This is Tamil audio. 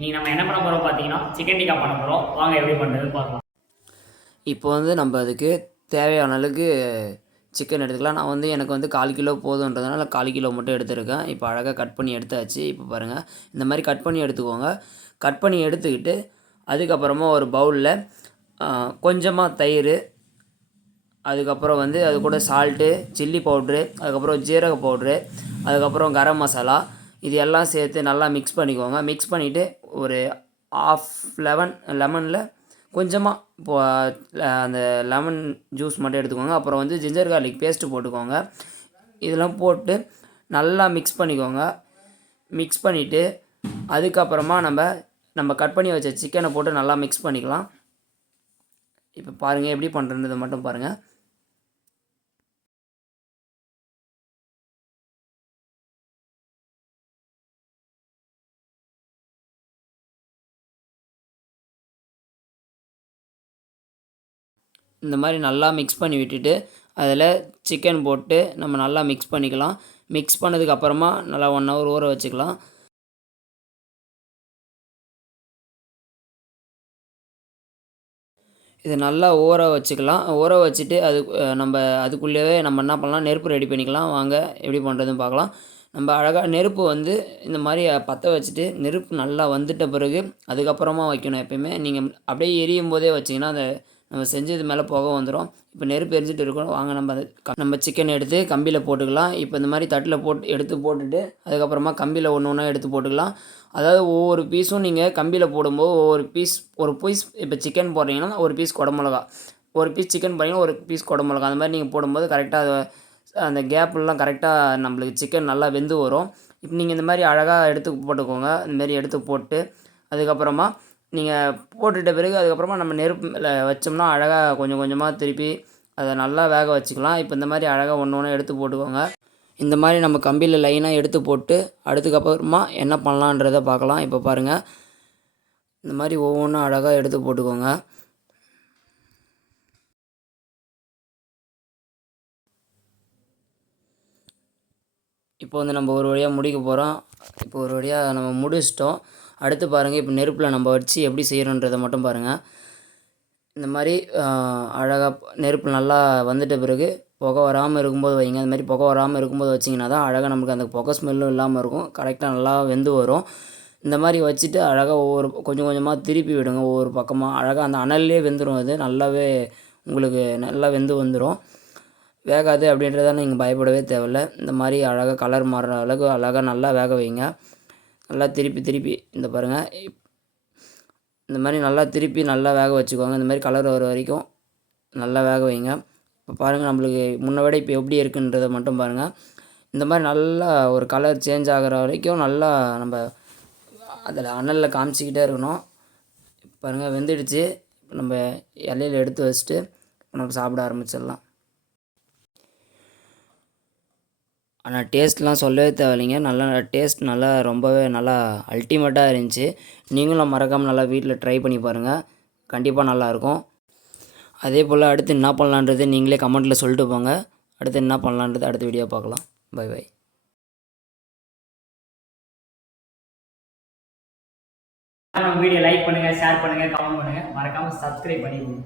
இன்றைக்கி நம்ம என்ன பண்ண போகிறோம் பார்த்தீங்கன்னா சிக்கன் டிக்கா பண்ண போகிறோம். வாங்க எப்படி பண்ணுறதுன்னு பார்க்கலாம். இப்போ வந்து நம்ம அதுக்கு தேவையான அளவுக்கு சிக்கன் எடுத்துக்கலாம். நான் எனக்கு 1/4 கிலோ போதுன்றதுனால 1/4 கிலோ மட்டும் எடுத்துருக்கேன். இப்போ அழகாக கட் பண்ணி எடுத்தாச்சு. இப்போ பாருங்கள், இந்த மாதிரி கட் பண்ணி எடுத்துக்கோங்க. கட் பண்ணி எடுத்துக்கிட்டு அதுக்கப்புறமா ஒரு பவுலில் கொஞ்சமாக தயிர், அதுக்கப்புறம் அது கூட சால்ட்டு, சில்லி பவுட்ரு, அதுக்கப்புறம் ஜீரக பவுட்ரு, அதுக்கப்புறம் கரம் மசாலா, இது எல்லாம் சேர்த்து நல்லா மிக்ஸ் பண்ணிக்கோங்க. மிக்ஸ் பண்ணிவிட்டு ஒரு ஆஃப் லெமனில் கொஞ்சமாக அந்த லெமன் ஜூஸ் மட்டும் எடுத்துக்கோங்க. அப்புறம் ஜிஞ்சர் கார்லிக் பேஸ்ட்டு போட்டுக்கோங்க. இதெல்லாம் போட்டு நல்லா மிக்ஸ் பண்ணிக்கோங்க. மிக்ஸ் பண்ணிவிட்டு அதுக்கப்புறமா நம்ம கட் பண்ணி வச்ச சிக்கனை போட்டு நல்லா மிக்ஸ் பண்ணிக்கலாம். இப்போ பாருங்கள் எப்படி பண்ணுறதை மட்டும் பாருங்கள். இந்த மாதிரி நல்லா மிக்ஸ் பண்ணி விட்டுட்டு அதில் சிக்கன் போட்டு நம்ம நல்லா மிக்ஸ் பண்ணிக்கலாம். மிக்ஸ் பண்ணதுக்கப்புறமா நல்லா 1 ஹவர் ஊற வச்சுக்கலாம். இது நல்லா ஊற வச்சுக்கலாம். ஊற வச்சுட்டு நம்ம அதுக்குள்ளேயே நம்ம என்ன பண்ணலாம், நெருப்பு ரெடி பண்ணிக்கலாம். வாங்க எப்படி பண்ணுறதுன்னு பார்க்கலாம். நம்ம அழகாக நெருப்பு இந்த மாதிரி பற்ற வச்சுட்டு நெருப்பு நல்லா வந்துட்ட பிறகு அதுக்கப்புறமா வைக்கணும். எப்பயுமே நீங்கள் அப்படியே எரியும் போதே வச்சிங்கன்னா நம்ம செஞ்சது மேலே புகை வந்துடும். இப்போ நெருப்பு எரிஞ்சிட்டு இருக்கணும். வாங்க நம்ம சிக்கன் எடுத்து கம்பியில் போட்டுக்கலாம். இப்போ இந்த மாதிரி தட்டில் எடுத்து போட்டுட்டு அதுக்கப்புறமா கம்பியில் ஒன்று ஒன்றா எடுத்து போட்டுக்கலாம். அதாவது ஒவ்வொரு பீஸும் நீங்கள் கம்பியில் போடும்போது ஒரு பீஸ் இப்போ சிக்கன் போடுறீங்கன்னா ஒரு பீஸ் குடமிளகா, ஒரு பீஸ் சிக்கன் போடுறீங்கன்னா ஒரு பீஸ் குடமிளகா, அந்த மாதிரி நீங்கள் போடும்போது கரெக்டாக அந்த கேப்லாம் கரெக்டாக நம்மளுக்கு சிக்கன் நல்லா வெந்து வரும். இப்போ நீங்கள் இந்த மாதிரி அழகாக எடுத்து போட்டுக்கோங்க. இந்தமாரி எடுத்து போட்டு அதுக்கப்புறமா நீங்கள் போட்டுட்ட பிறகு அதுக்கப்புறமா நம்ம நெருப்பில் வச்சோம்னா அழகாக கொஞ்சம் கொஞ்சமாக திருப்பி அதை நல்லா வேக வச்சுக்கலாம். இப்போ இந்த மாதிரி அழகாக ஒன்று ஒன்று எடுத்து போட்டுக்கோங்க. இந்த மாதிரி நம்ம கம்பியில் லைனாக எடுத்து போட்டு அதுக்கப்புறமா என்ன பண்ணலான்றதை பார்க்கலாம். இப்போ பாருங்கள், இந்த மாதிரி ஒவ்வொன்றும் அழகாக எடுத்து போட்டுக்கோங்க. இப்போ நம்ம ஒரு வழியாக முடிக்க போகிறோம். இப்போ ஒரு வழியாக நம்ம முடிச்சிட்டோம். அடுத்து பாருங்கள், இப்போ நெருப்பில் நம்ம வச்சு எப்படி செய்கிறோன்றதை மட்டும் பாருங்கள். இந்த மாதிரி அழகாக நெருப்பு நல்லா வந்துட்ட பிறகு புகை வராமல் இருக்கும்போது வைங்க. அந்த மாதிரி புகை வராமல் இருக்கும்போது வச்சிங்கன்னா தான் அழகாக நமக்கு அந்த புகை ஸ்மெல்லும் இல்லாமல் இருக்கும். கரெக்டாக நல்லா வெந்து வரும். இந்த மாதிரி வச்சுட்டு அழகாக கொஞ்சம் கொஞ்சமாக திருப்பி விடுங்க. ஒவ்வொரு பக்கமாக அழகாக அந்த அனல்லே வெந்துடும். அது நல்லாவே உங்களுக்கு நல்லா வெந்து வந்துடும். வேகாது அப்படின்றதால நீங்கள் பயப்படவே தேவையில்ல. இந்த மாதிரி அழகாக கலர் மாறுற அளவுக்கு அழகாக நல்லா வேக வைங்க. நல்லா திருப்பி திருப்பி இந்த பாருங்கள், இந்த மாதிரி நல்லா திருப்பி நல்லா வேக வச்சுக்கோங்க. இந்த மாதிரி கலர் வர வரைக்கும் நல்லா வேக வைங்க. இப்போ பாருங்கள், நம்மளுக்கு முன்னை விட இப்போ எப்படி இருக்குன்றதை மட்டும் பாருங்கள். இந்த மாதிரி நல்லா ஒரு கலர் சேஞ்ச் ஆகிற வரைக்கும் நல்லா நம்ம அதில் அனலில் காமிச்சிக்கிட்டே இருக்கணும். பாருங்கள், வெந்துடுச்சு. நம்ம இலையில் எடுத்து வச்சுட்டு நம்ம சாப்பிட ஆரம்பிச்சிடலாம். ஆனால் டேஸ்ட்லாம் சொல்லவே தேவையில்லைங்க. நல்லா டேஸ்ட் நல்லா ரொம்பவே நல்லா அல்டிமேட்டாக இருந்துச்சு. நீங்களும் மறக்காமல் நல்லா வீட்டில் ட்ரை பண்ணி பாருங்கள். கண்டிப்பாக நல்லாயிருக்கும். அதே போல் அடுத்து என்ன பண்ணலான்றது நீங்களே கமெண்ட்டில் சொல்லிட்டு போங்க. அடுத்து என்ன பண்ணலான்றது அடுத்த வீடியோ பார்க்கலாம். Bye bye. நம்ம வீடியோ லைக் பண்ணுங்கள், ஷேர் பண்ணுங்கள், கமெண்ட் பண்ணுங்கள், மறக்காமல் சப்ஸ்கிரைப் பண்ணிடுங்க.